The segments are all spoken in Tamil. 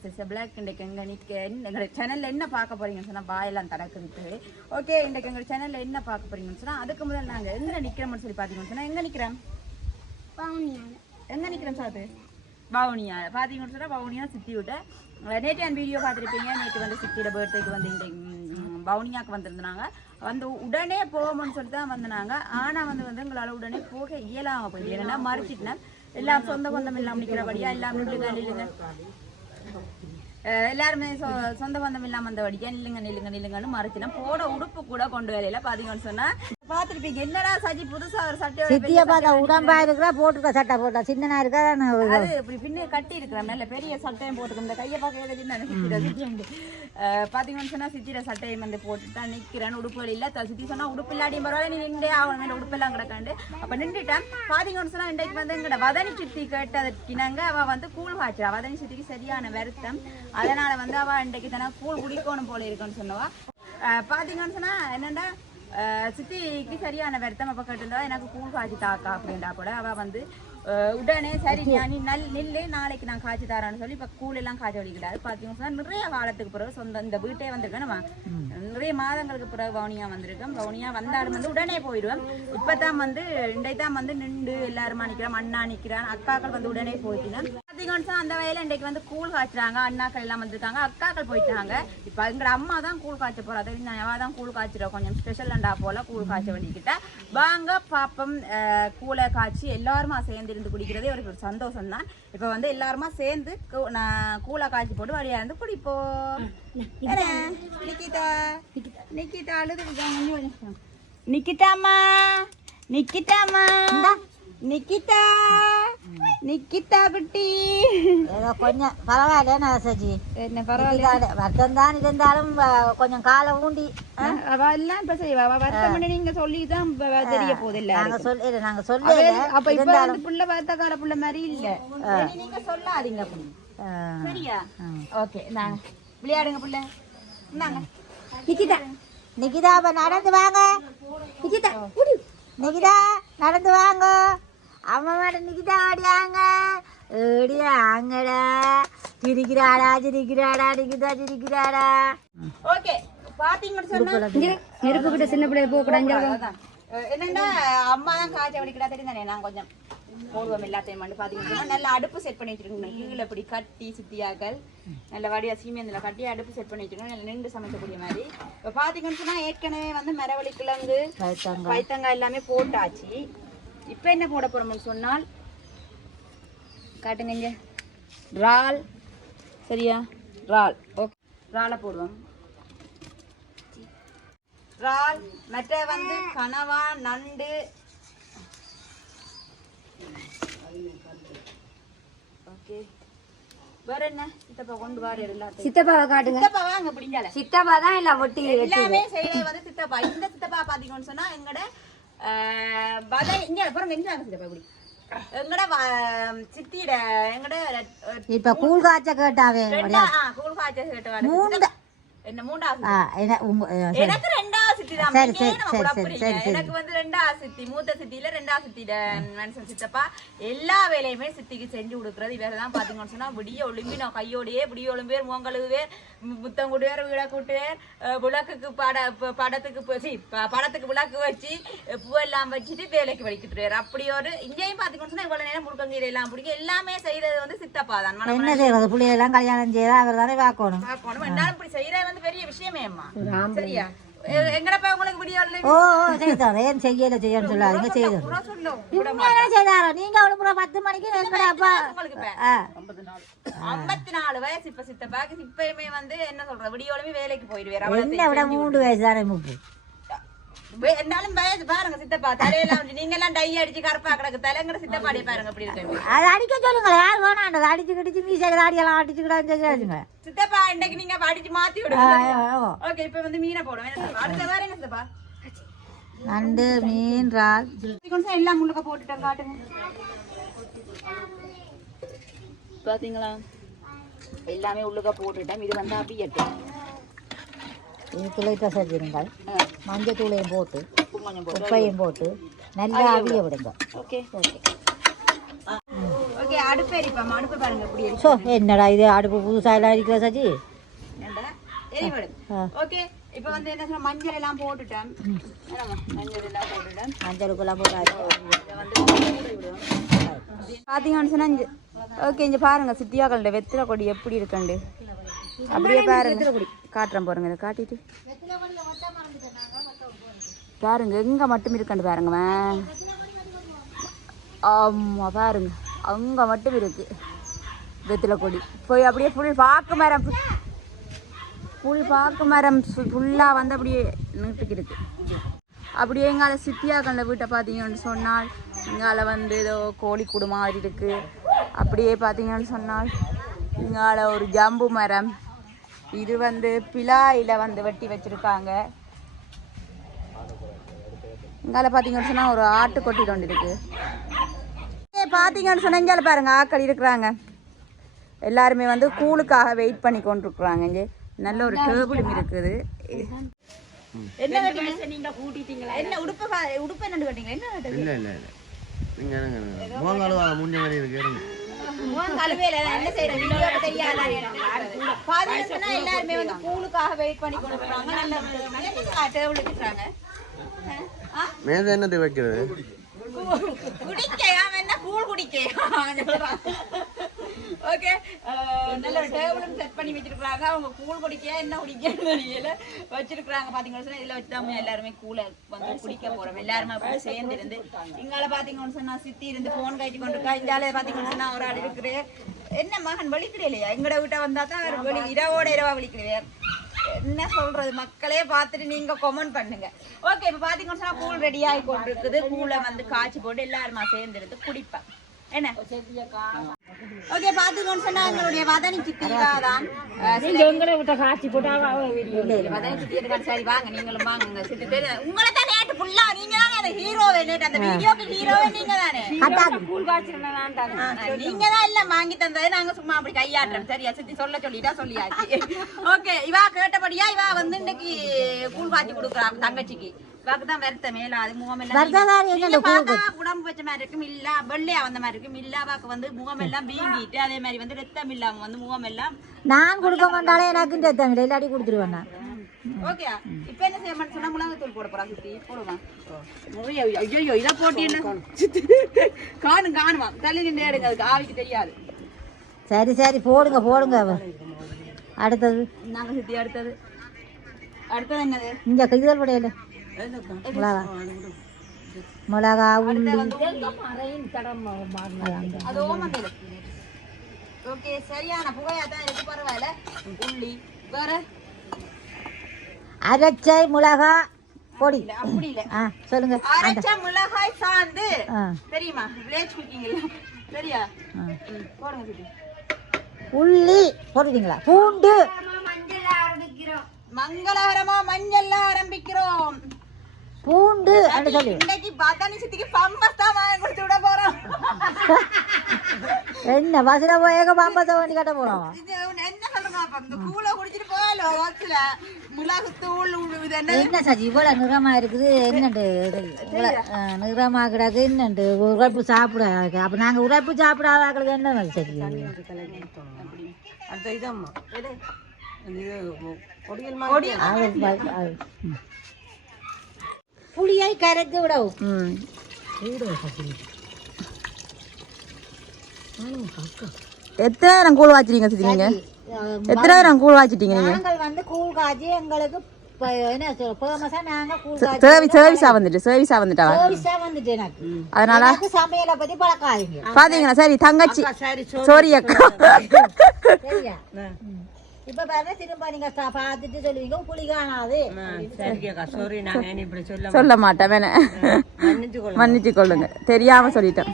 எஸ்எஸ் பிளாக் இன்றைக்கு எங்க நிக்க எங்களோட சேனல்ல என்ன பார்க்க போறீங்கன்னு சொன்னா வாயெல்லாம் தடக்குது ஓகே இன்றைக்கு எங்க சேனல்ல என்ன பார்க்க போறீங்கன்னு சொன்னா அதுக்கு முதல்ல நாங்க எங்க நிக்கிறோம்னு சொல்லி பாத்தீங்கன்னு சொன்னா எங்க நிக்கிறோம்? எங்க நிக்கிறோம் சாத்து? பவுனியா பாத்தீங்கன்னு சொன்னா பவுனியா சித்தி விட்ட. நேற்று அந்த வீடியோ பார்த்துருப்பீங்க? நேற்று வந்து சித்தியோட பர்த்டேக்கு வந்து இந்த ம், பவுனியாக்கு வந்திருந்தாங்க. வந்து உடனே போவோம்னு சொல்லி தான் வந்தாங்க ஆனா வந்து வந்து எங்களால உடனே போக இயலாம போயிடுது ஏன்னா மறைச்சிட்டேன் எல்லாம் சொந்த பந்தம் இல்லாம நிக்கிறபடியா எல்லாம் எல்லாருமே சொ- சொந்த பந்தம் இல்லாமல் அந்த வடிக்கா நில்லுங்க நில்லுங்க நில்லுங்கன்னு மறைச்சினா போட உடுப்பு கூட கொண்டு வரையில பாத்தீங்கன்னு சொன்னா பாத்துருப்பீங்க என்னடா சஜி புதுசா ஒரு சட்டை சித்திய பார்த்தா உடம்பா இருக்கிறா போட்டுக்க சட்டை போட்டா. சின்னனா இருக்கா அது இப்படி பின்ன கட்டி நல்ல பெரிய சட்டையும் போட்டுக்கணும் இந்த கையை பார்க்க எதை சித்திர பாத்தீங்கன்னு சொன்னா சித்திர சட்டையும் வந்து போட்டுட்டா நிக்கிறேன் உடுப்புகள் இல்ல சித்தி சொன்னா உடுப்பு இல்லாட்டியும் பரவாயில்ல நீ நின்றே ஆகணும். உடுப்பு எல்லாம் கிடக்காண்டு. அப்ப நின்றுட்டேன். பாத்தீங்கன்னு சொன்னா இன்றைக்கு வந்து எங்கட வதனி சித்தி கேட்டதற்கினாங்க அவ வந்து கூழ் காய்ச்சா. வதனி சித்திக்கு சரியான வருத்தம். அதனால வந்து அவ இன்றைக்கு தானே கூழ் குடிக்கணும் போல இருக்குன்னு சொன்னவா. பாத்தீங்கன்னு சொன்னா என்னண்டா? சித்திக்கு சரியான வருத்தம். அப்போ கேட்டிருந்தா எனக்கு கூழ் காய்ச்சி தாக்கா அப்படின்றா கூட. அவள் வந்து உடனே சரி நீ நல் நில்லு நாளைக்கு நான் காய்ச்சி தரேன்னு சொல்லி இப்ப கூலெல்லாம் காய்ச்சி வலிக்கிறாரு பாத்தீங்கன்னா நிறைய காலத்துக்கு பிறகு சொந்த இந்த வீட்டே வந்திருக்கேன் நம்ம நிறைய மாதங்களுக்கு பிறகு வவுனியா வந்திருக்கேன் வவுனியா வந்தாலும் வந்து உடனே போயிடுவேன். இப்பதான் வந்து இன்றை தான் வந்து நின்று எல்லாருமா நிக்கிறோம் அண்ணா நிக்கிறான் அக்காக்கள் வந்து உடனே போயிட்டுங்க பாத்தீங்கன்னு அந்த வயல இன்றைக்கு வந்து கூழ் காய்ச்சுறாங்க அண்ணாக்கள் எல்லாம் வந்திருக்காங்க அக்காக்கள் போயிட்டாங்க இப்ப எங்கட அம்மா தான் கூழ் காய்ச்ச போறா. நான் அவ தான் கூழ் காய்ச்சிடும் கொஞ்சம் ஸ்பெஷல் அண்டா போல கூழ் காய்ச்ச வேண்டிக்கிட்ட வாங்க பாப்பம். கூலை காய்ச்சி எல்லாருமா சேர்ந்து இருந்து குடிக்கிறதே ஒரு ஒரு சந்தோஷம் தான் இப்ப வந்து எல்லாருமா சேர்ந்து கூ- நான் கூழை காய்ச்சி போட்டு வழியா இருந்து குடிப்போம்? நிக்கிதா? நிக்கிதா. அழுது நிக்கிட்டாமா நிக்கிட்டாமா நிக்கிதா. நிக்கிதா குட்டி. ஏதோ கொஞ்சம் பரவாயில்ல நான் சஜி என்ன பரவாயில்ல. வருத்தம் தான் இருந்தாலும் கொஞ்சம் காலை ஊண்டி அவ எல்லாம் இப்ப செய்வா. வருத்தம் பண்ணி நீங்க சொல்லிதான் இப்ப தெரிய போகுது இல்ல நாங்க சொல் இல்ல, நாங்க சொல்லல அப்ப இப்ப வந்து புள்ள வார்த்தைக்கார புள்ள மாதிரி இல்ல. நீங்க சொல்லாதீங்க. சரியா? ஓகே நான் விளையாடுங்க புள்ள. இந்தாங்க. நிக்கிதா. நிகிதா அப்ப நடந்து வாங்க. நிக்கிதா நிகிதா நடந்து வாங்க. அம்மா மாட்ட நிகிதா ஓடியாங்க ஓடியாங்கடா சிரிக்கிறாடா சிரிக்கிறாடா நிகிதா சிரிக்கிறாடா. ஓகே பாத்தீங்கன்னு சொன்னா நெருப்பு கிட்ட சின்ன பிள்ளை போக. அஹ் என்னன்னா அம்மா தான் காய்ச்ச வடிக்கிறா தெரியும் தானே நான் கொஞ்சம் போடுவோம் எல்லாத்தையும் மட்டும் பாத்தீங்கன்னா நல்ல அடுப்பு செட் பண்ணி வச்சிருக்கணும். கீழே இப்படி கட்டி சித்தியாக்கள். நல்ல வடிவா சீமையந்தில் கட்டி அடுப்பு செட் பண்ணி வச்சிருக்கணும். நல்ல நின்று சமைக்கக்கூடிய மாதிரி. இப்போ பாத்தீங்கன்னு சொன்னா ஏற்கனவே வந்து மரவள்ளி கிழங்கு பைத்தங்க பைத்தங்காய் எல்லாமே போட்டாச்சு. இப்போ என்ன போட போறோம்னு சொன்னால் காட்டுங்க இங்க. இறால் சரியா? இறால் ஓகே இறாலை போடுவோம் இறால் மற்ற வந்து கனவா நண்டு. ஓகே. வேற என்ன? சித்தப்பா கொண்டு வாரு எல்லாத்தையும். சித்தப்பாவை காட்டுங்க. சித்தப்பா வாங்க பிடிஞ்சால சித்தப்பா தான் எல்லாம் ஒட்டி எல்லாமே செய்யறது வந்து சித்தப்பா. இந்த சித்தப்பா பாத்தீங்கன்னு சொன்னா எங்கட வதை இங்க அப்புறம் வாங்க சித்தப்பா இப்படி எங்கட சித்தியிட எங்கட இப்ப கூழ் காய்ச்ச கேட்டாவே கூழ் காய்ச்ச கேட்ட மூண்ட- என்ன மூண்டாவது. எனக்கு ரெண்டாவது சித்தி தான். எனக்கு வந்து ரெண்டாவது சித்தி மூத்த சித்தியில மனுஷன் சித்தப்பா. எல்லா வேலையுமே சித்திக்கு செஞ்சு கொடுக்குறது. இவரை தான் பாத்தீங்கன்னு சொன்னா விடிய ஒளிம்பி நான் கையோடையே விடிய ஒளிம்பேர் மூங்கழுவேர் முத்தம் கூட்டுவேர் வீட கூட்டுவேர் அஹ் விளக்குக்கு பட படத்துக்கு சீ, ப- படத்துக்கு விளக்கு வச்சு பூவெல்லாம் வச்சுட்டு வேலைக்கு வலிக்கிட்டுருவார் அப்படி ஒரு இங்கேயும் பாத்தீங்கன்னு சொன்னா இவ்வளவு நேரம் முருங்கங்கீரை எல்லாம் பிடிக்கும் எல்லாமே செய்யறது வந்து சித்தப்பா தான். என்ன செய்வது? பிள்ளையெல்லாம் கல்யாணம் செய்தா அவர் தானே பார்க்கணும். பார்க்கணும். என்னாலும் இப்படி செய்யறது வந்து பெரிய விஷயமே அம்மா. சரியா? ஓ செய்தார் ஏன் செய்யல சொல்லாதீங்க செய்தோம் உண்மையிலே செய்தாரோ நீங்க பத்து மணிக்கு எங்கடா அப்பா ஐம்பத்தி நாலு வயசு இப்ப சித்தப்பாக்கு இப்பயுமே வந்து என்ன சொல்றது விடியோலுமே வேலைக்கு போயிடுவார் என்ன விட மூன்று வயசு தானே முப்பு என்னாலும் வயசு பாருங்க சித்தப்பா தலையெல்லாம் வந்து நீங்க எல்லாம் டை அடிச்சு கருப்பா கிடக்கு தலைங்கிற சித்தப்பாடி பாருங்க அப்படி இருக்கு அதை அடிக்க சொல்லுங்க யார் வேணாண்டது அடிச்சு கிடிச்சு மீசைகள் ஆடியெல்லாம் அடிச்சுக்கிடான்னு சொல்லுங்க சித்தப்பா இன்னைக்கு நீங்க அடிச்சு மாத்தி விடுங்க ஓகே இப்ப வந்து மீனை சித்தப்பா? அடுத்த வேற என்ன சித்தப்பா நண்டு மீன் கொஞ்சம் எல்லாம் முள்ளுக்க போட்டுட்டேன் காட்டுங்க பாத்தீங்களா எல்லாமே உள்ளுக்க போட்டுட்டேன் இது வந்து அபியட்டும் இதுக்கு லைட்டாக செஞ்சிருங்கள் மஞ்சள் தூளையும் போட்டு போட்டு. உப்பையும் போட்டு நல்லா அவிய விடுங்க. ஓகே. ஸோ என்னடா இது? அடுப்பு புதுசாக எல்லாம் இருக்கிற ஆ. ஓகே இப்போ வந்து என்ன சொல்ல மஞ்சள் எல்லாம் போட்டுட்டேன்? மஞ்சள் எல்லாம் போட்டுட்டேன். சொன்னா இங்க ஓகே இங்க பாருங்க சித்தியாக்களோட வெத்தில கொடி எப்படி இருக்குண்டு? அப்படியே பாருங்க. காட்டுறேன் பாருங்க இதை காட்டிட்டு. பாருங்க எங்க மட்டும் இருக்கண்டு பாருங்க ஆமா பாருங்க அங்க மட்டும் இருக்கு வெத்தில கொடி போய் அப்படியே ஃபுல் பாக்கு மரம் ஃபுல் பாக்கு மரம் ஃபுல்லாக வந்து அப்படியே நீட்டுக்கு இருக்கு. அப்படியே எங்கால சித்தியாக்கண்ட வீட்டை பார்த்தீங்கன்னு சொன்னால் இங்கால வந்து ஏதோ கோழி கூடு மாதிரி இருக்கு. அப்படியே பார்த்தீங்கன்னு சொன்னால் இங்கால ஒரு ஜம்பு மரம் இது வந்து பிலாயில வந்து வெட்டி வச்சிருக்காங்க. இங்கால பார்த்தீங்கன்னு சொன்னால் ஒரு ஆட்டு கொட்டி கொண்டு இருக்கு. பார்த்தீங்கன்னு சொன்னா இங்கால பாருங்க ஆக்கள் இருக்கிறாங்க. எல்லாருமே வந்து கூழுக்காக வெயிட் பண்ணி கொண்டிருக்குறாங்க இங்கே. நல்ல ஒரு டேபிளும் இருக்குது. என்ன நீங்க கூட்டிட்டீங்களா என்ன உடுப்பு உடுப்பு என்ன கட்டிங்க என்ன இல்லை இல்லை இல்லை. நீங்கள் என்னங்க முகங்காலுவாக முடிஞ்ச மாதிரி இருக்கு உன் கழுவேல என்ன செய்யற? வீடியோ தெரியாத பாத்தீங்கன்னா எல்லாருமே வந்து கூழுக்காக வெயிட் பண்ணி கொண்டிருக்காங்க நல்ல நல்ல டேபிள் மேதை என்னத்தை வைக்கிறது? குடிக்க அவன் என்ன கூழ் குடிக்க? ஓகே uh, நல்ல டேபிளும் செட் பண்ணி வச்சிருக்காங்க அவங்க கூழ் குடிக்க என்ன குடிக்கன்னு தெரியல. வச்சிருக்காங்க பாத்தீங்கன்னு சொன்னா இதுல வச்சுதான் எல்லாருமே கூழ வந்து குடிக்க போறோம். எல்லாருமே அப்படி சேர்ந்து இருந்து இங்கால பாத்தீங்கன்னு சொன்னா சித்தி இருந்து போன் கட்டி கொண்டு இருக்கா இங்கால பாத்தீங்கன்னு சொன்னா ஒரு ஆள் இருக்கிற என்ன மகன் வலிக்கிறே எங்கட வீட்டை வந்தா தான் வெளி இரவோட இரவா வலிக்கிறேன் என்ன சொல்றது? மக்களே பார்த்துட்டு நீங்க கமெண்ட் பண்ணுங்க. ஓகே இப்ப பாத்தீங்கன்னா சொன்னா கூழ் ரெடி ஆகி கொண்டிருக்குது. கூழ வந்து காய்ச்சி போட்டு எல்லாருமா சேர்ந்து இருந்து குடிப்பேன். என்ன? ஓகே பாத்துக்கோன்னு சொன்னா எங்களுடைய வதனி சித்திவா தான். எங்களை விட்ட காட்சி போட்டா சரி வாங்க நீங்களும் வாங்க. சித்தி பேர் உங்களை தான் ஃபுல்லா நீங்க தானே அந்த ஹீரோவே நேற்று அந்த வீடியோக்கு ஹீரோவே நீங்க தானே நீங்க தான் இல்ல வாங்கி தந்தது நாங்க சும்மா அப்படி கையாட்டுறோம். சரியா? சித்தி சொல்ல சொல்லிட்டா சொல்லியாச்சு. ஓகே இவா கேட்டபடியா இவா வந்து இன்னைக்கு கூழ் காய்ச்சி கொடுக்குறா தங்கச்சிக்கு. இவாக்கு தான் வருத்த மேல அது முகம் எல்லாம் பார்த்தா உடம்பு வச்ச மாதிரி இருக்கும் இல்ல வெள்ளையா வந்த மாதிரி இருக்கும் இல்ல அவாக்கு வந்து முகம் எல்லாம் வீங்கிட்டு அதே மாதிரி வந்து ரத்தம் இல்லாம வந்து முகம் எல்லாம் நான் கொடுக்க மாட்டாலே எனக்கு இல்லாட்டி கொடுத்துருவேன் நான். ஓகே. இப்ப என்ன செய்ய மாட்டேன் சொன்னா மிளகாத்தூள் போட போறா சித்தி. போடுவா ஐயோ இதை போட்டு என்ன? சித்தி காணும் காணுமா? தள்ளி நின்று எடுங்க அதுக்கு ஆவிக்கு தெரியாது. சரி சரி போடுங்க போடுங்க. அடுத்தது. நாங்க சித்தி அடுத்தது. அடுத்தது என்னது? இங்கே கைதல் படையில மிளகா. மிளகா உள்ளி அது ஓமந்தல் ஓகே சரியான புகையா தான் இருக்கு பரவாயில்ல. உள்ளி. வேற? அரைச்சை மிளகா பொடி. அப்படி இல்ல. ஆ சொல்லுங்க. அரைச்ச மிளகாய் சாந்து தெரியுமா? வில்லேஜ் குக்கிங் இல்ல சரியா போடுங்க உள்ளி போட்டுட்டீங்களா? பூண்டு. மங்களகரமா மஞ்சள்ல ஆரம்பிக்கிறோம். பூண்டு அப்படி சொல்லி இன்னைக்கு பத்தானி சித்திக்கு பம்பஸ் தான் வாங்கி கொடுத்து விட போறோம். என்ன பஸ்ல போய் ஏக பாம்பத்தை வண்டி கட்ட போறோம்? என்ன சொல்றேன் அப்ப இந்த கூலை குடிச்சிட்டு போகல வாக்கில மிளகு தூள் இது என்ன என்ன சார் இவ்வளவு நிறமா இருக்குது என்னண்டு நிறமா கிடக்கு என்னண்டு? உரைப்பு சாப்பிட அப்ப நாங்க உரைப்பு சாப்பிடாத ஆக்களுக்கு என்ன அடுத்த இதம்மா. பொடியல் விடவும். ம். எத்தனை நேரம் கூழ் வாச்சிட்டீங்க சித்தி நீங்க எத்தனை நேரம் கூழ் வாச்சிட்டீங்க நீங்க? நாங்கள் வந்து கூழ் காய்ச்சி எங்களுக்கு அதனால? பாத்தீங்களா? சரி தங்கச்சி. சரி சோரி அக்கா. இப்ப பாருங்க திரும்ப நீங்க பார்த்துட்டு சொல்லுவீங்க. புளி காணாது. சொல்ல சொல்ல மாட்டேன் வேணா. மன்னிச்சு கொள்ளுங்க. தெரியாம சொல்லிட்டேன்.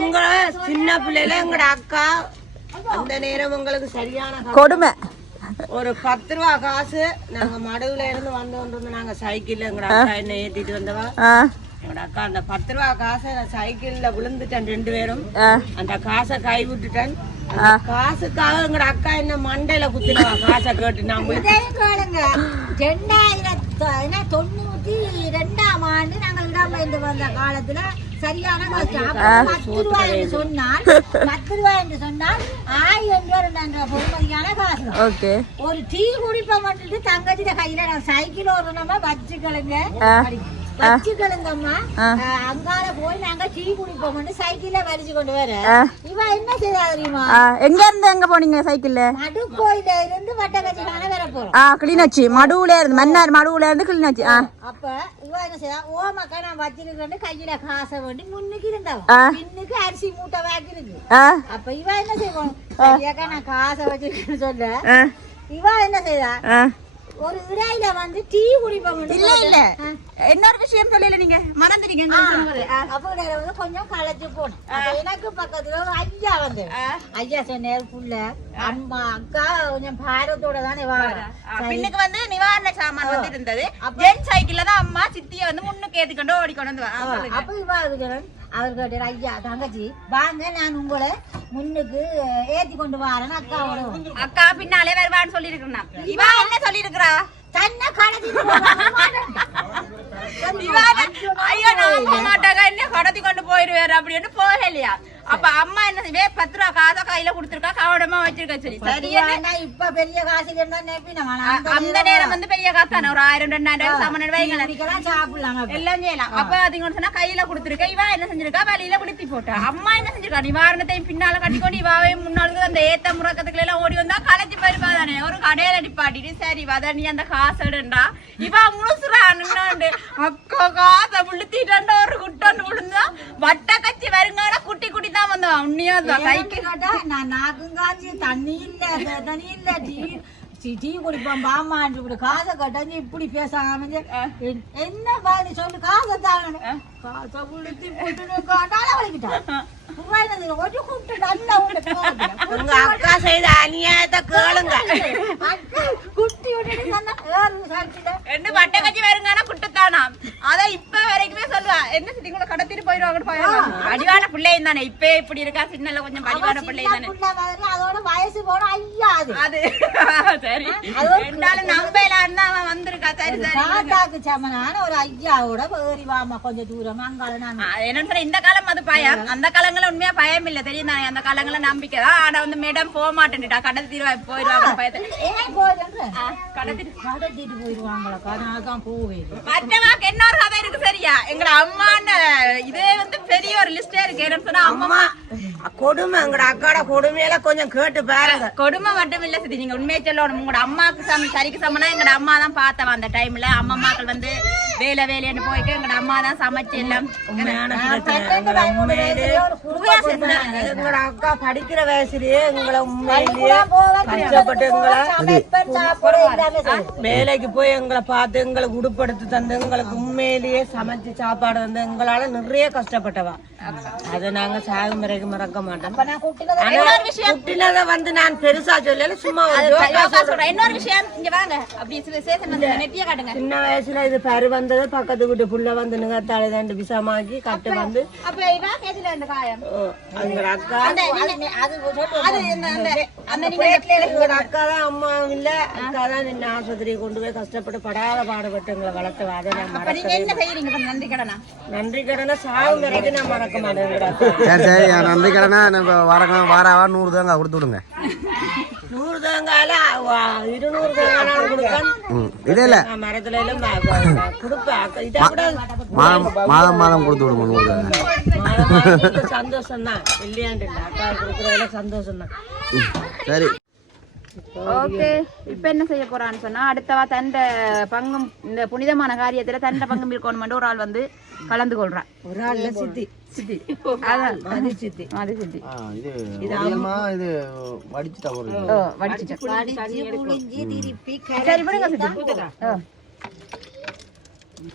உங்களை சின்ன பிள்ளைல எங்கட அக்கா அந்த நேரம் உங்களுக்கு சரியான கொடுமை. ஒரு பத்து ரூபா காசு நாங்க மடுவுல இருந்து வந்து கொண்டு நாங்க சைக்கிள்ல எங்கட அக்கா என்ன ஏத்திட்டு வந்தவா? அக்கா அந்த பத்து ரூபா காசை நான் சைக்கிள்ல விழுந்துட்டேன் ரெண்டு பேரும். அந்த காசை கை விட்டுட்டேன். காசுக்காக எங்கட அக்கா என்ன மண்டையில குத்தினவா? காசை கேட்டு நான் கேளுங்க. ரெண்டாயிரத்து தொண்ணூத்தி ரெண்டாம் ஆண்டு நாங்கள் இடம்பெயர்ந்து வந்த காலத்துல சரியான கஷ்டம் பத்து ரூபாய் என்று சொன்னால் பத்து ரூபாய் என்று சொன்னால் ஆயிரம் ரூபாய் ரெண்டாயிரம் ரூபாய் காசு. ஒரு டீ குடிப்ப மட்டுட்டு தங்கச்சிட கையில நான் சைக்கிள் ஓடணுமா? வச்சுக்கலுங்க வச்சுக்கலுங்கம்மா அங்கால போய் நாங்க டீ குடிப்போம் சைக்கிள்ல வரிச்சு கொண்டு வர. இவ என்ன செய்தா தெரியுமா? எங்க இருந்து எங்க போனீங்க சைக்கிள்ல? நடுக்கோயில இருந்து வட்டக்கச்சிக்கான வர போறோம். ஆ கிளிநொச்சி. மடுவுல இருந்து மன்னார் மடுவுல இருந்து கிளிநொச்சி. அப்ப இவ என்ன செய்தா ஓமக்கா நான் வச்சிருக்கேன் கையில காசை வேண்டி முன்னுக்கு இருந்தவன் ஆ. பின்னுக்கு அரிசி மூட்டை வாக்கி இருக்கு ஆ. அப்ப இவ என்ன செய்வோம் சரியாக்கா நான் காசை வச்சிருக்கேன்னு சொல்ல. இவ என்ன செய்தா. ஒரு இடையில வந்து டீ குடிப்போம் இல்ல இல்ல. இன்னொரு விஷயம் சொல்லல நீங்க. மறந்துட்டீங்க அப்ப வந்து கொஞ்சம் களைச்சு போனேன் எனக்கு பக்கத்துல ஒரு ஐயா வந்து. ஐயா சொன்னார் புள்ள அம்மா அக்கா கொஞ்சம் பாரத்தோட தானே வாழ பின்னுக்கு வந்து நிவாரண சாமான் வந்து இருந்தது ஜென் சைக்கிள்ல தான் அம்மா சித்திய வந்து முன்னுக்கு ஏத்திக்கொண்டு ஓடிக்கொண்டு வந்து. அப்ப இவா அவர் கேட்டார் ஐயா தங்கச்சி வாங்க நான் உங்களை முன்னுக்கு ஏத்தி கொண்டு வரேன் அக்காவோட. அக்கா பின்னாலே வருவான்னு சொல்லி இருக்கிறா இவா என்ன சொல்லி இருக்கிறா தன்னை கடத்தி ஐயோ நான் போக மாட்டாங்க. என்ன கடத்தி கொண்டு போயிருவாரு அப்படின்னு போகலையா? அப்ப அம்மா என்ன செய்வே பத்து ரூபா காசை கையில கொடுத்துருக்கா கவனமா வச்சிருக்க சரி என்ன? இப்ப பெரிய காசு அந்த நேரம் வந்து பெரிய காசு தானே ஒரு ஆயிரம் ரெண்டாயிரம் குடிக்கலாம் சாப்பிடலாம் எல்லாம் செய்யலாம். அப்ப அதுங்க சொன்னா கையில கொடுத்துருக்க இவா என்ன செஞ்சிருக்கா? வெளியில குடுத்தி போட்டா. அம்மா என்ன செஞ்சிருக்கா? நிவாரணத்தையும் பின்னால கட்டிக்கொண்டு இவாவையும் முன்னாளுக்கு அந்த ஏத்த முறக்கத்துக்குள்ள எல்லாம் ஓடி வந்தா களைச்சு போயிருப்பா தானே ஒரு கடையில நிப்பாட்டிட்டு சரி வத நீ அந்த காசு எடுண்டா இவா முழுசுறா நின்னாண்டு அக்கா காசை விழுத்திட்டாண்டா ஒரு குட்டாண்டு விழுந்தா வட்ட கச்சி வருங்கான குட்டி குட்டி தான் வந்தான் உண்மையா தான் சைக்கிள் கேட்டா நான் நாக்கும் காஞ்சி தண்ணி இல்ல தண்ணி இல்ல டீ டீ- குடிப்போம் பாமான்னு இப்படி காசை கட்டாஞ்சு இப்படி பேசாம என்- என்ன பாதி சொல்லு? காசை தாங்க காசை உளுத்தி போட்டு காட்டால வலிக்கிட்டான் ஒரு கூப்பிட்டு நல்லா உள்ள போகுது. உங்க அக்கா செய்த அநியாயத்தை கேளுங்க அக்கா குட்டி விட்டுட்டு சொன்னா, ஏறு சைக்கிள. ரெண்டு வட்ட கச்சி வருங்கான குட்டுத்தானா அத இப்ப வரைக்குமே சொல்லுவா என்ன சித்தி கூட கடத்திட்டு போயிருவாங்க அடிவான பிள்ளையும் தானே இப்ப இப்படி இருக்கா சின்னல கொஞ்சம் தானே புள்ள மாதிரி அதோட வயசு போன ஐயா அது சரி ரெண்டாலும் நம்பலான்னு தான் அவன் வந்திருக்கா சரி சரி சமனான ஒரு ஐயாவோட ஏறி வாமா கொஞ்சம் தூரம் அங்கால என்னன்னு இந்த காலம் அது பயம் அந்த காலங்கள உண்மையா பயம் இல்ல தெரியும் தானே அந்த காலங்கள நம்பிக்கை. தான் ஆனா வந்து மேடம் போக மாட்டேன்டா கடத்திடுவா போயிருவாங்க கடத்திட்டு நான் போவேன் மற்றவாக்கு இன்னொரு கதை இருக்கு சரியா? எங்க அம்மான்னு இதே வந்து பெரிய ஒரு லிஸ்டே இருக்கு. என்னன்னு சொன்னா அம்மா கொடுமை. எங்கட அக்காட கொடுமையில கொஞ்சம் கேட்டு பாருங்க. கொடுமை மட்டும் இல்ல சித்தி. நீங்க உண்மையை சொல்லணும். உங்களோட அம்மாக்கு சம சரிக்கு சமனா எங்கட அம்மா தான் பார்த்தவன் அந்த டைம்ல அம்மா அம்மாக்கள் வந்து வேலை வேலைன்னு போய்க்க எங்கட அம்மா தான் சமைச்சு எல்லாம். உண்மையான பிரச்சனை. எங்களை உண்மையிலே எங்கட அக்கா படிக்கிற வயசுலயே எங்களை உண்மையிலேயே கஷ்டப்பட்டு எங்களை வேலைக்கு போய் எங்களை பார்த்து எங்களுக்கு உடுப்படுத்தி தந்து எங்களுக்கு உண்மையிலேயே சமைச்சு சாப்பாடு வந்து எங்களால நிறைய கஷ்டப்பட்டவா. அதை நாங்க சாகும் வரைக்கும் மறக்க மாட்டோம். குட்டினதை வந்து நான் பெருசா சொல்லல சும்மா இன்னொரு விஷயம் இங்க வாங்க. அப்படி விசேஷம் வந்து நெத்திய காட்டுங்க. சின்ன வயசுல இது பரு வந்தது பக்கத்து வீட்டு புள்ள வந்து நிகழ்த்தாலே ரெண்டு விஷமாக்கி கட்டு வந்து. அக்கா. தான் அம்மா இல்ல. அக்கா தான் நின்று ஆஸ்பத்திரி கொண்டு போய் கஷ்டப்பட்டு படாத பாடுபட்டு எங்களை வளர்த்து இப்ப நன்றி கடனா? நன்றி கடனை வரைக்கும் நான் மறக்க மாட்டேன். நன்றி கடனா நம்ம வரங்க வாராவா நூறு தாங்க கொடுத்து விடுங்க. நூறு தேங்காயில இருநூறு தேங்காய் கொடுப்பேன். இது இல்லை. மரத்துல எல்லாம் கொடுப்பேன். இதை விட மாதம் மாதம் கொடுத்து விடுங்க நூறு தாங்க மாதம் மாதம் கொடுத்து சந்தோஷம் தான் இல்லையாண்டு இல்லை அக்கா கொடுக்குறதுல சந்தோஷம் தான் சரி. ஓகே. இப்ப என்ன செய்ய போறான்னு சொன்னா அடுத்தவா தண்ட பங்கும் இந்த புனிதமான காரியத்துல தண்ட பங்கும் இருக்கணும் ஒரு ஆள் வந்து கலந்து கொள்றான். ஒரு ஆள்ல சித்தி. சித்தி. அதான். அது சித்தி. அது சித்தி. ஆ இது அதிகமா இது வடிச்சுட்டா போடுறீங்க ஓ வடிச்சிட்டேன் புளிஞ்சி திருப்பி சரி விடுங்க சித்தி. ஓ.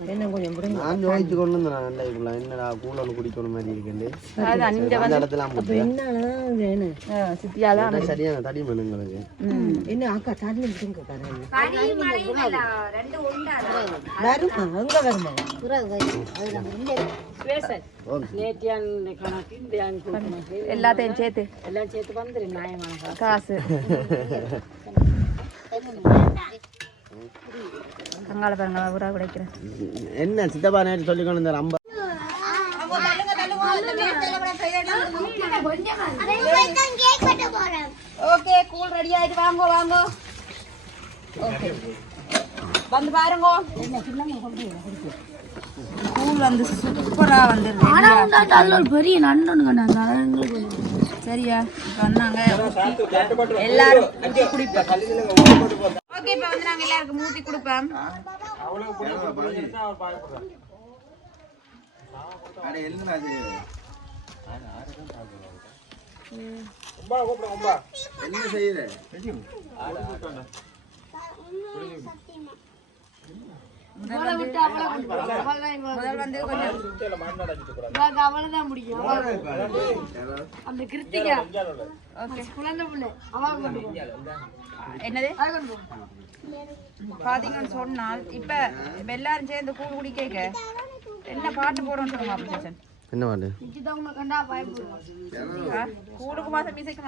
என்ன கொஞ்சம் விடுங்க நான் ஜோதிச்சு கொண்டு வந்து நான் ரெண்டாயிரக்குள்ள என்னடா ஒன்று குடிக்கணும் மாதிரி அந்த இடத்துல என்ன ஓ, சித்தியாதான் அதான் சரியான தடி மனுங்களுக்கு என்ன அக்கா தண்ணி விடுங்க பாருங்க வருமா? வருமா? எல்லாத்தையும் சேர்த்து. எல்லாம் சேர்த்து வந்துரு நியாயமான காசு. கங்கால பாருங்க ஊரா குடைக்கிறேன் என்ன சித்தப்பா நேற்று சொல்லி கொண்டு வந்தார் ஐம்பது ஓகே கூல் ரெடி ஆயிட்டு வாங்கோ வாங்கோ. ஓகே வந்து பாருங்க. கூல் வந்து சூப்பரா வந்துருது பெரிய நண்டு சரியா இப்ப வந்தாங்க. எல்லாரும் ஊத்தி குடிப்போம். ஓகே இப்ப வந்து நாங்க எல்லாருக்கும் ஊத்தி கொடுப்போம். என்ன செய்யுற அந்த கிருத்திகா ஓகே குழந்தை பிள்ளை என்னது? பாத்தீங்கன்னு சொன்னால் இப்ப இப்ப எல்லாரும் சேர்ந்து கூழ் குடிக்க என்ன பாட்டு போடுறோம்னு சொல்லுங்க அப்ளிகேஷன் என்ன பாட்டு? மாசம் மிசைக்கு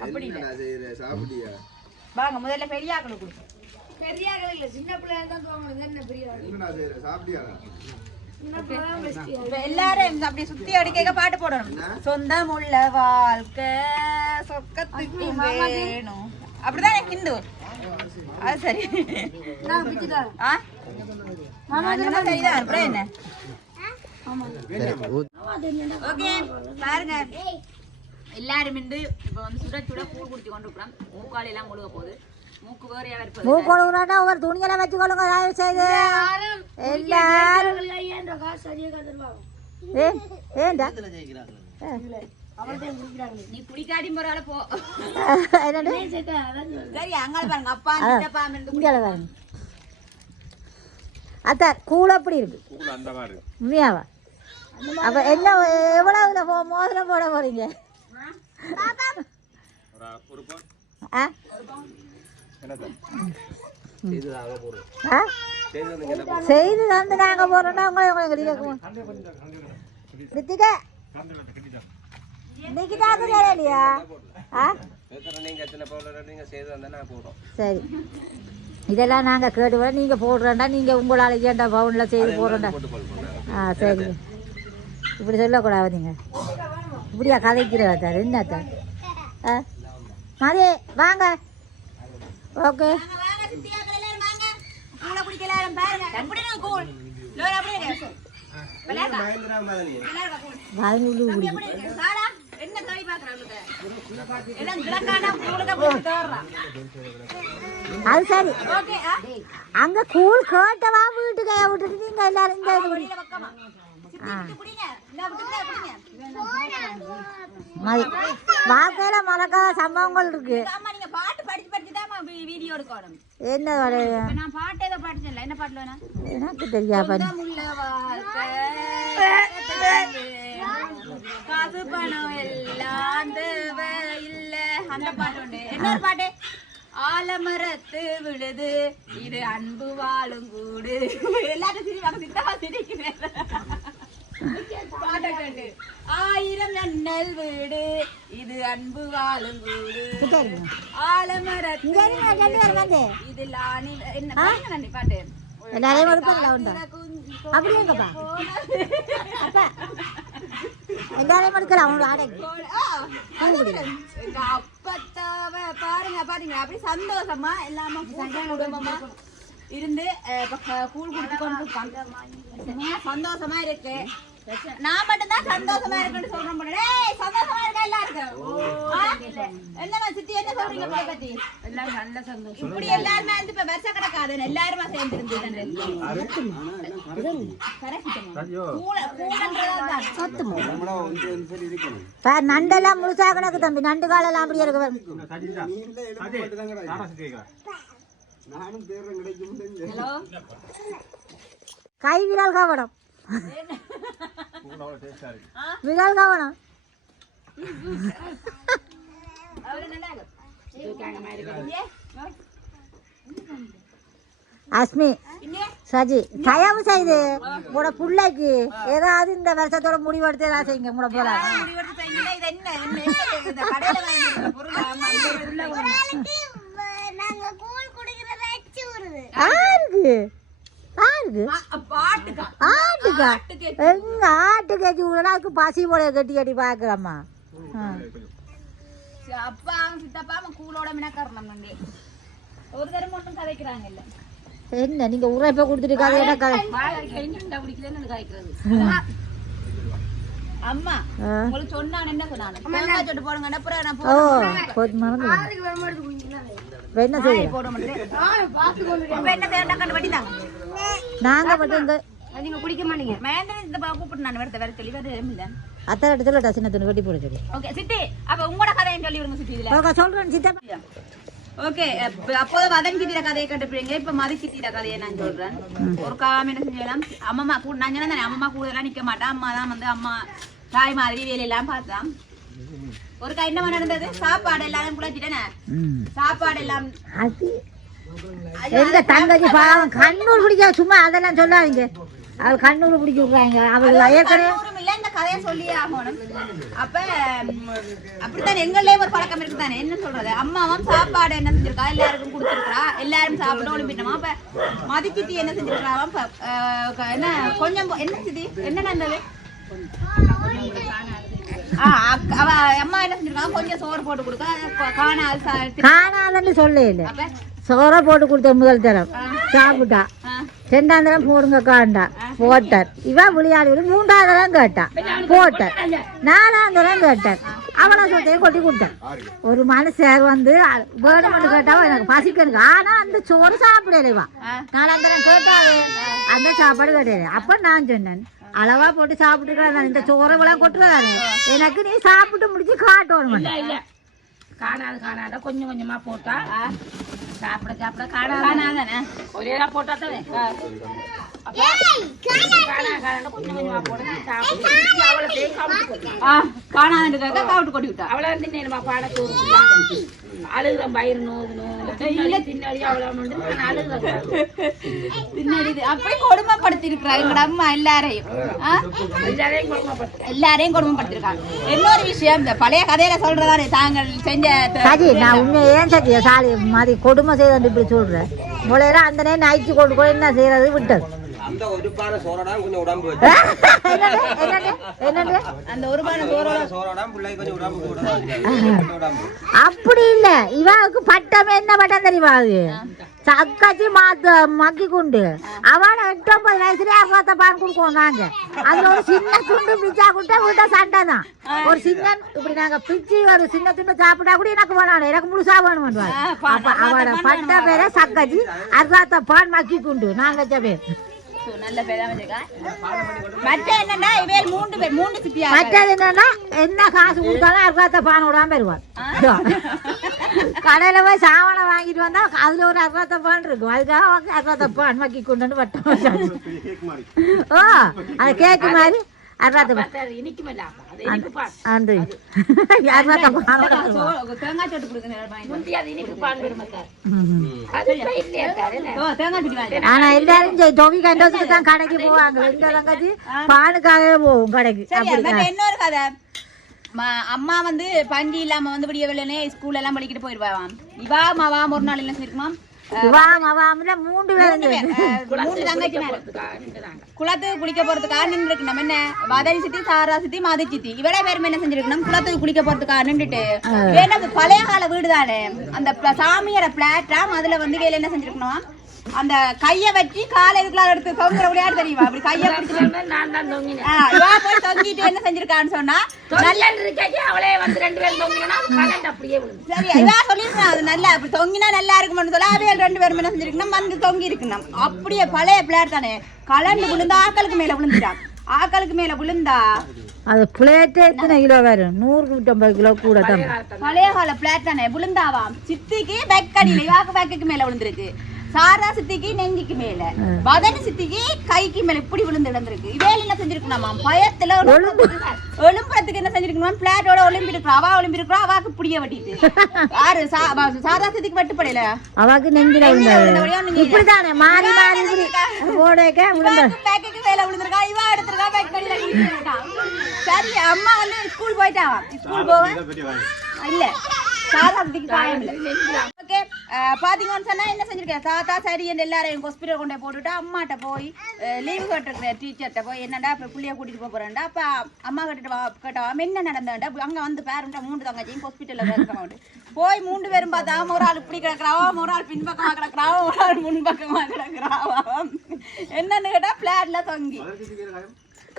அப்படி இல்ல. வாங்க முதல்ல பெரிய ஆக்களை குடி பெரிய ஆள் இல்ல சின்ன பிள்ளையா தான் தோணுது என்ன பெரிய? ஆள் என்னடா செய்யுற சாப்பிட்டியா? எல்லாரும் அப்படியே சுத்தி அடிக்க பாட்டு போடணும். சொந்தமுள்ள வாழ்க்கை சொக்கத்துக்கு வேணும். அப்படிதான் ஹிந்து அது சரி. ஆ? சரிதான் அப்புறம் என்ன? ஓகே பாருங்க. எல்லாரும் இருந்து இப்ப வந்து சுட சுட பூ குடிச்சு கொண்டு இருக்கிறோம். மூக்கால் எல்லாம் முழுக போகுது. மூக்கு தயவு செய்து. எல்லாரும் நீ குடிக்காடி போறால போ. என்னது? சரி அங்க பாருங்க. அப்பா சித்தப்பா இங்கே பாருங்க. அத்தா கூழ் அப்படி இருக்கு. உண்மையாவா? அப்ப என்ன எவ்வளவுல போ மோதிரம் போட போறீங்க? ஆ? ஆ? செய்து தந்து நாங்க போறோம்னா உங்களை இன்னைக்கு தாக்கு இல்லையா? ஆ? சரி. இதெல்லாம் நாங்கள் கேட்டுவோம் நீங்கள் போடுறோண்டா நீங்கள் உங்களால் ஏன்டா பவுனில் செய்து போடுறோண்டா ஆ சரி. இப்படி சொல்லக்கூடாது நீங்கள் இப்படியா கதைக்கிறவா சார் என்னத்தா ஆ? மதி வாங்க. ஓகே. வாங்க. என்ன எல்லாம் கிழக்கானா தேடுறான். அது சரி? அங்கே கூழ் கேட்டவா வீட்டுக்கு விட்டுட்டு நீங்கள் எல்லாரும். இந்தா வாழ்க்கையில் மறக்காத சம்பவங்கள் இருக்கு. நீங்க என்ன எனக்கு தெரியாது காசு பணம் எல்லாம் தேவை இல்ல அந்த பாட்டு உண்டு இன்னொரு பாட்டு. ஆலமரத்து விழுது இது அன்பு வாழும் கூடு. எல்லாரும் சிரிவாங்க சித்தவா சிரிக்கிறேன். ஆயிரம் நன்னல் வீடு இது அன்பு வாழும் கூடு. ஆலமரத்து வந்து இது லானி என்ன பாட்டு. எல்லாரையும் எடுப்பதில்ல உண்டா அப்படியே எங்கப்பா அப்பா எல்லாரையும் எடுக்கலாம் உங்களோட ஆடைக்கு எங்க அப்பத்தாவ பாருங்க பாருங்க அப்படி சந்தோஷமா எல்லாமே குடும்பமா இருந்து கூழ் குடிச்சு கொண்டு இருக்காங்க சந்தோஷமா இருக்கு நான் மட்டும்தான் சந்தோஷமா இருக்குன்னு சொல்றேன் சந்தோஷமா இருக்கா எல்லாருக்கும் ஆ? என்னம்மா சித்தி என்ன சொல்றீங்க போய் பத்தி? எல்லாம் நல்ல சந்தோஷம். இப்படி எல்லாருமே வந்து இப்ப வருஷ எல்லாருமா சேர்ந்து நண்டெல்லாம் முழுசா கிடக்கு தம்பி நண்டு காலெல்லாம் அப்படியே இருக்கு. கை விரல் கவனம். விரல் கவனம். அஸ்மி சஜி தயவு செய்து உட பிள்ளைக்கு ஏதாவது இந்த வருஷத்தோட முடிவெடுத்து ஏதாவது செய்யுங்க உங்களோட போல ஆருக்கு ஆட்டுக்கா. எங்க ஆட்டு கட்டி விடனாக்கு பசி போல கட்டி கட்டி பாக்குறம்மா அப்பா அவன் சித்தப்பா அவன் கூலோட மினக்கறணும் வந்து. ஒரு தரம் மட்டும் என்ன நீங்க கொடுத்துட்டு கதை என்ன கதை? அம்மா. உங்களுக்கு சொன்னான் என்ன சொன்னானு தேங்காய் சொட்டு போடுங்க அப்புறம் நான் போடுறேன். மறந்து இப்ப என்ன? செய்ய? போட மாட்டேன் அப்ப என்ன தேங்காய் கண்டு நாங்க மட்டும் நீங்க குடிக்க மாட்டீங்க. மகேந்திரன் இந்த பா கூப்பிட்டு நான் வரத்த வேற தெளிவா இல்ல அத்தை கட்ட சொல்லட்டா சின்ன துணி வெட்டி போட சொல்லி ஓகே சித்தி அப்ப உங்களோட கதையை சொல்லி விடுங்க சித்தி இதுல. ஓகே, சொல்றேன் சித்தப்பா ஓகே அப்போது மதன் கிட்டிட கதையை கண்டுபிடிங்க. இப்ப மது கிட்டிட கதையை நான் சொல்றேன். ஒரு காம என்ன செஞ்சலாம் அம்மா கூட நான் சொன்னேன் அம்மா கூட எல்லாம் நிக்க மாட்டேன் அம்மா தான் வந்து அம்மா தாய் மாதிரி வேலையெல்லாம் பார்த்தான். ஒரு கா என்ன நடந்தது? சாப்பாடு எல்லாரும் குழச்சிட்டேனே. சாப்பாடு எல்லாம் எங்க தங்கச்சி பாவம் கண்ணூர் பிடிக்க சும்மா அதெல்லாம் சொல்லாதீங்க. அவள் கண்ணூர் பிடிக்க விடுறாங்க. அவள் ஏற்கனவே கதையை சொல்லியே ஆகணும். அப்ப அப்படித்தான் எங்கள்லயே ஒரு பழக்கம் இருக்குதானே? என்ன சொல்றது? அம்மாவும் சாப்பாடு என்ன செஞ்சிருக்கா? எல்லாருக்கும் கொடுத்துருக்கா எல்லாரும் சாப்பிட்டு ஒளிம்பிட்டோமா? அப்ப மதிச்சித்தி என்ன செஞ்சிருக்காவும் இப்ப, அஹ், க- என்ன கொஞ்சம் என்ன சித்தி? என்ன நடந்தது அவ அம்மா என்ன செஞ்சிருக்காங்க கொஞ்சம் சோறு போட்டு கொடுக்க. காணாது காணாதன்னு சொல்ல இல்லை. அப்ப சோற போட்டு கொடுத்த முதல் தரம். சாப்பிட்டா. ரெண்டாம் தரம் போடுங்க காண்டா. போட்டார். இவன் விளையாடி மூன்றாவது தரம் கேட்டான். போட்டார். நாலாம் தரம் கேட்டார். அவளை சொத்தையும் கொட்டி கொடுத்தார் ஒரு மனுஷர் வந்து அ- வேணும்னு கேட்டா எனக்கு பசிக்கணுங்க ஆனா அந்த சோறு சாப்பிடலைவா நாலாம் தரம் கேட்டாவே அந்த சாப்பாடு கேட்டாரு. அப்ப நான் சொன்னேன் அளவா போட்டு சாப்பிட்டுக்கலாம். இந்த சோறவெல்லாம் கொட்டுறதானே எனக்கு நீ சாப்பிட்டு முடிச்சு காட்டணும் காணாது காணாத? கொஞ்சம் கொஞ்சமா போட்டா சாப்பிட சாப்பிட காணாது. காணாதானே? ஒரேடா போட்டா தானே? காணா காணாத கொஞ்சம் கொஞ்சமா போட்டு சாப்பிட்டு அவளை தேய்க்காம ஆ, காணாதுன்னு கேட்க காவிட்டு கொட்டி விட்டா. அவளை வந்து நேரமா பாடத்தூர் அழுகுற பயிர் நோது நோது இல்ல தின்னாடி அவளை வந்து நான் அழுகுறேன் பின்னாடி இது அப்படி கொடுமைப்படுத்தி இருக்கிறா எங்கட அம்மா எல்லாரையும்? எல்லாரையும் கொடுமைப்படுத்த எல்லாரையும் கொடுமைப்படுத்திருக்காங்க இன்னொரு விஷயம் இந்த பழைய கதையில சொல்றதானே தாங்கள் செஞ்ச சரி நான் உண்மை ஏன் சத்தியா சாலி மாதிரி கொடுமை செய்தது இப்படி சொல்றேன். முளையில அந்த நேரம் நைச்சு கொண்டு போய் என்ன செய்யறது? விட்டது. அந்த ஒரு பானை சோறடா கொஞ்சம் உடம்பு என்னது என்னது? என்னது அந்த ஒரு பானை சோறோட சோறடா பிள்ளை கொஞ்சம் உடம்பு கூட உடம்பு. அப்படி இல்ல. இவாவுக்கு பட்டம் என்ன பட்டம் தெரியுமா அது? சக்காச்சி மாத்த மக்கி கொண்டு. அவளை எட்டு ஒன்பது வயசுலயே அப்பாத்த பான் கொடுக்குவோம் நாங்க அதுல ஒரு சின்ன துண்டு பிச்சா கொடுத்தா வீட்டை சண்டை தான். ஒரு சின்ன இப்படி நாங்க பிச்சு ஒரு சின்ன துண்டு சாப்பிட்டா கூட எனக்கு வேணாம். எனக்கு முழுசா வேணும் அவளோட பட்ட பேரை சக்காச்சி அர்வாத்த பான் மக்கி கொண்டு. நாங்க பேர். சோ, நல்ல பேரா வச்சிருக்கா மற்ற என்னன்னா இவையில் மூன்று பேர் மூன்று சித்தியா மற்றது என்னன்னா என்ன காசு கொடுத்தாலும் அர்வாத்த பான் விடாம பெறுவார் கடையில போய் சாமானை வாங்கிட்டு வந்தா அதுல ஒரு அர்வாத்த பான் இருக்கும். அதுக்காக அர்வாத்த பான் மக்கி கொண்டு வந்து வட்டம். ஓ அது கேக்கு மாதிரி. ஆனா எல்லாரும் தொகை தான் கடைக்கு போவாங்க. எங்க தங்கச்சி பானுக்காகவே போவோம் கடைக்கு. இன்னொரு கதை? ம- அம்மா வந்து பஞ்சு இல்லாம வந்து விடிய வெள்ளனே ஸ்கூல்ல எல்லாம் படிக்கிட்டு போயிருவான் இவா மாவா ஒரு நாள் என்ன இருக்குமா வாம் மூன்று குளத்துக்கு குளிக்க போறதுக்காக நின்று இருக்கு. நம்ம என்ன? வதனி சித்தி சாரா சித்தி மாதி சித்தி. இவட பேரும் என்ன செஞ்சிருக்கணும்? குளத்துக்கு குளிக்க போறதுக்காக நின்றுட்டு. ஏன்னா அது பழைய கால வீடு தானே அந்த சாமியோட பிளாட்டாம் அதுல வந்து வேலை என்ன செஞ்சிருக்கணும்? அந்த கைய வச்சு காலை இதுக்குள்ள எடுத்து தொங்குற விளையாடு தெரியுமா? அப்படி கைய பிடிச்சு நான் தான் தொங்கினேன். ஆ, இவா போய் தொங்கிட்டு என்ன செஞ்சிருக்கான்னு சொன்னா நல்ல இருக்கைக்கு அவளே வந்து ரெண்டு பேரும் தொங்கினா கலண்டு அப்படியே விழுந்து. சரி இவா சொல்லிருக்கான் அது நல்லா அப்படி தொங்கினா நல்லா இருக்கும்னு சொல்ல அவையல் ரெண்டு பேரும் என்ன செஞ்சிருக்கணும் வந்து தொங்கி இருக்கணும். அப்படியே பழைய பிளேட் தானே கலண்டு விழுந்தா ஆக்களுக்கு மேல விழுந்துட்டான் ஆக்களுக்கு மேல விழுந்தா அது பிளேட்டே எத்தனை கிலோ வரும் நூறு நூற்றம்பது கிலோ கூட தான். பழைய கால பிளேட் தானே விழுந்தாவாம் சித்திக்கு பேக் அடியில இவாக்கு பேக்குக்கு மேல விழுந்திருக்கு. சாரா சித்திக்கு நெஞ்சிக்கு மேல. வதனி சித்திக்கு கைக்கு மேல இப்படி விழுந்து இழந்திருக்கு இவேல என்ன செஞ்சிருக்கணுமா பயத்துல ஒலிம்புறதுக்கு என்ன செஞ்சிருக்கணும் பிளாட்டோட ஒலிம்பி இருக்கிறா அவா ஒலிம்பி இருக்கிறா அவாக்கு புடிய வட்டிட்டு. யாரு? சாரா சித்திக்கு வட்டுப்படையில அவாக்கு நெஞ்சில இப்படிதானே? மாறி மாறி போடக்க விழுந்த. பேக்குக்கு மேல விழுந்திருக்கா. இவா எடுத்திருக்கா. பேக் அடியில விழுந்திருக்கா. சரி அம்மா வந்து ஸ்கூல் போயிட்டாவா ஸ்கூல் போக இல்ல. சாரா சித்திக்கு காயம் இல்ல. பார்த்தீங்கன்னு சொன்னால் பாத்தீங்கன்னு சொன்னா என்ன செஞ்சிருக்கேன்? தாத்தா சரி என்று எல்லாரையும் ஹாஸ்பிட்டல் கொண்டு போட்டுவிட்டு போட்டுட்டு அம்மாட்ட போய் லீவு கேட்டிருக்கிறேன் டீச்சர்கிட்ட போய் என்னடா இப்போ பிள்ளைய கூட்டிட்டு போக போறேன்டா? அப்ப அம்மா கிட்ட வா என்ன நடந்தாண்டா அங்க வந்து பேருண்டா மூன்று தங்கச்சியும் ஹாஸ்பிட்டல்ல இருக்கிறவங்க போய் மூன்று பேரும் பார்த்தா ஒரு ஆள் இப்படி கிடக்குறாவா ஒரு ஆள் பின்பக்கமா கிடக்குறாவா ஒரு ஆள் முன்பக்கமா கிடக்குறாவா என்னன்னு கேட்டா பிளாட்ல தொங்கி.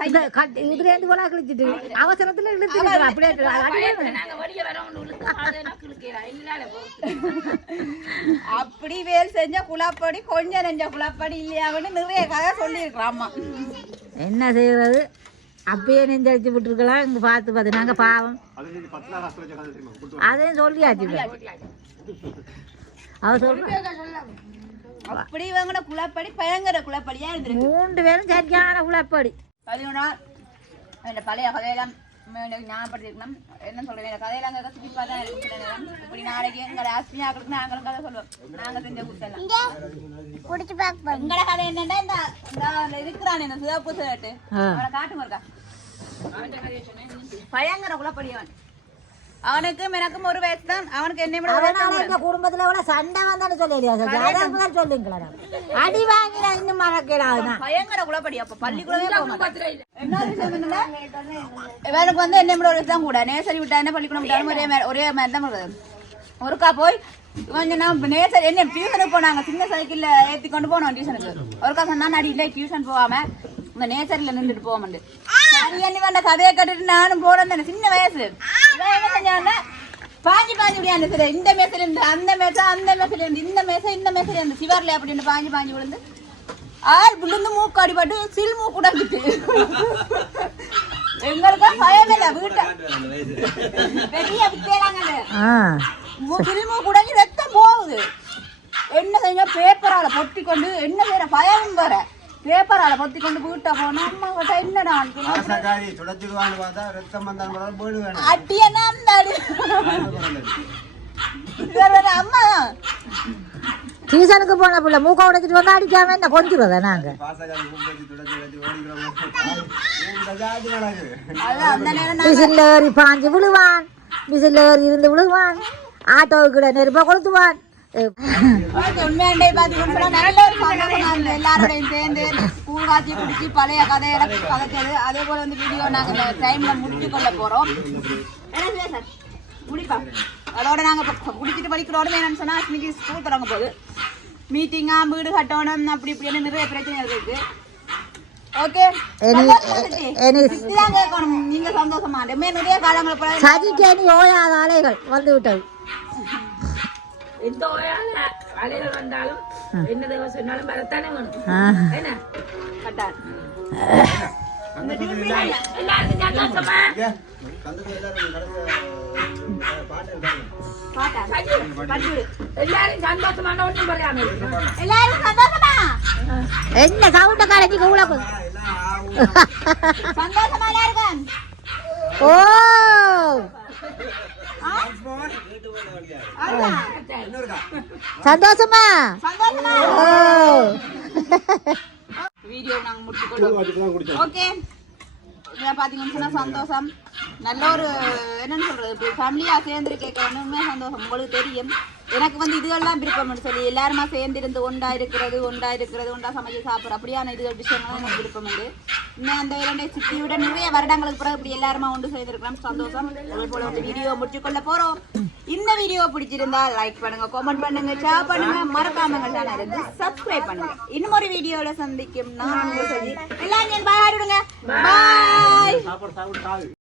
இந்த கட்டு இதுல இருந்து போல கிழிச்சிட்டு? அவசரத்துல இழுத்து அப்படியே அப்படி வேல் செஞ்ச குழாப்படி கொஞ்சம் நெஞ்ச குழாப்படி இல்லையாங்கன்னு நிறைய கதை சொல்லியிருக்கிறோம் அம்மா என்ன செய்யறது அப்பயே நெஞ்சடிச்சு விட்டுருக்கலாம். இங்க பார்த்து பார்த்து. நாங்க பாவம். அதையும் சொல்லியாச்சு அவ சொல்ற. அப்படி இவங்கட குழாப்படி பயங்கர குழாப்படியா இருந்திருக்கு. மூன்று பேரும் சரியான உழைப்படி பதினொன்றா இந்த பழைய கதையெல்லாம் ஞாபகப்படுத்திருக்கணும். என்ன சொல்றேன் இந்த கதையெல்லாம் அங்கே சுற்றி தான் இருக்கு இப்படி நாளைக்கு எங்களை ஆஸ்மியாக்களுக்கு நாங்களும் கதை சொல்லுவோம். நாங்கள் செஞ்ச கொடுத்தலாம் எங்கட கதை என்னன்னா இந்த இருக்கிறான் இந்த சிவப்பு சேட்டு அவனை காட்டு இருக்கா பயங்கர குழப்படியவன் அவனுக்கும் எனக்கும் ஒரு வயசு தான். அவனுக்கு என்ன விட கூட. இந்த குடும்பத்துல எவ்வளவு சண்டை வந்தாலும் சொல்லிடுறா சொல்லுங்களா அடி வாங்கினா இன்னும் மறக்கிறான் பயங்கர குழப்படி அப்ப. என்னன்னா, இவனுக்கு வந்து என்ன விட ஒரு தான் கூட. நேசரி விட்டா என்ன பள்ளிக்கூடம் விட்டாலும் ஒரே மாதிரி ஒரே மாதிரி தான் வருது ஒருக்கா போய் கொஞ்சம் நான் நேசரி என்ன டியூஷனுக்கு போனாங்க. சின்ன சைக்கிள்ல ஏத்தி கொண்டு போனோம் டியூஷனுக்கு ஒருக்கா சொன்னா நான் இல்லை டியூஷன் போகாம இந்த நேசரில நின்றுட்டு போக மாட்டேன். சரி என்ன வேண்ட கதையை கட்டுட்டு நானும் போறேன் தானே. சின்ன வயசு. என்ன செஞ்சான்னா பாஞ்சு பாஞ்சு விடியாண்டு சரி இந்த மேசையில இருந்து அந்த மேசை அந்த மேசையில இருந்து இந்த மேசை இந்த மேசையில இருந்து சிவர்ல அப்படின்னு பாஞ்சு பாஞ்சு விழுந்து ஆள் விழுந்து மூக்கு அடிபட்டு சில் மூக்கு உடஞ்சிட்டு எங்களுக்கு பயம் இல்ல வீட்டை பெரிய வித்தையலாங்க சில் மூக்கு உடஞ்சி ரத்தம் போகுது என்ன செஞ்சா பேப்பரால பொத்தி கொண்டு என்ன செய்யற பயம் வர பேப்பரால பொத்தி கொண்டு வீட்டை போனா அம்மா கிட்ட என்னடா ஆசைக்காரி சுடச்சிடுவான்னு பார்த்தா ரத்தம் வந்தால் கூட போயிடு வேணும். அடியனா அந்த அடி வேற அம்மா சீசனுக்கு போன பிள்ளை மூக்க உடைச்சிட்டு வந்து அடிக்காம என்ன கொஞ்சுறதா நாங்க? விசில் ஏறி பாஞ்சு விழுவான். விசில் ஏறி இருந்து விழுவான். ஆட்டோவுக்கு நெருப்ப கொளுத்துவான். உண்மையாண்டே பாத்தீங்கன்னா நல்ல ஒரு சந்தோஷமா இருந்தது. எல்லாரோடையும் சேர்ந்து குடிச்சு பழைய கதையில கதைச்சது அதே போல வந்து வீடியோ நாங்க இந்த டைம்ல முடிச்சு கொள்ள போறோம். முடிப்பா. அதோட நாங்க குடிச்சிட்டு படிக்கிறோட என்னன்னு சொன்னா இன்னைக்கு ஸ்கூல் தொடங்க போகுது. மீட்டிங்கா வீடு கட்டணும் அப்படி இப்படின்னு நிறைய பிரச்சனை இருக்கு. நீங்க சந்தோஷமா நிறைய காலங்கள் வந்து விட்டது எந்த ஓயால வலையில வந்தாலும் என்ன தேவை சொன்னாலும் வரத்தானே வேணும். என்ன? கட்டார். எல்லாருக்கும் சந்தோஷமா? என்ன கவுண்ட கடைக்கு சந்தோஷமா எல்லாருக்கும்? ஓ. சந்தோஷமா? வீடியோ நாங்க முடிச்சுக்கொள்வோம். ஓகே. இதை பார்த்தீங்கன்னு சொன்னா சந்தோஷம். நல்ல ஒரு என்னன்னு சொல்றது இப்படி ஃபேமிலியாக சேர்ந்து கேட்கணுமே சந்தோஷம். உங்களுக்கு தெரியும். எனக்கு வந்து இதுகள்லாம் விருப்பம்னு சொல்லி எல்லாருமா சேர்ந்து இருந்து ஒண்டா இருக்கிறது ஒண்டா இருக்கிறது ஒண்டா சமைச்சு சாப்பிட்ற அப்படியான இதுகள் விஷயங்கள்லாம் எனக்கு விருப்பம் உண்டு. இன்னும் அந்த இரண்டை சித்தியோட நிறைய வருடங்களுக்கு பிறகு இப்படி எல்லாருமா ஒன்று சேர்ந்துருக்கலாம் சந்தோஷம். போல ஒரு வீடியோ முடிச்சுக்கொள்ள போறோம். இந்த வீடியோ பிடிச்சிருந்தா லைக் பண்ணுங்க கமெண்ட் பண்ணுங்க ஷேர் பண்ணுங்க. மறக்காம இருந்து சப்ஸ்கிரைப் பண்ணுங்க. இன்னும் ஒரு வீடியோல சந்திக்கும். நான் உங்கள் எல்லாம் பாய் பாய்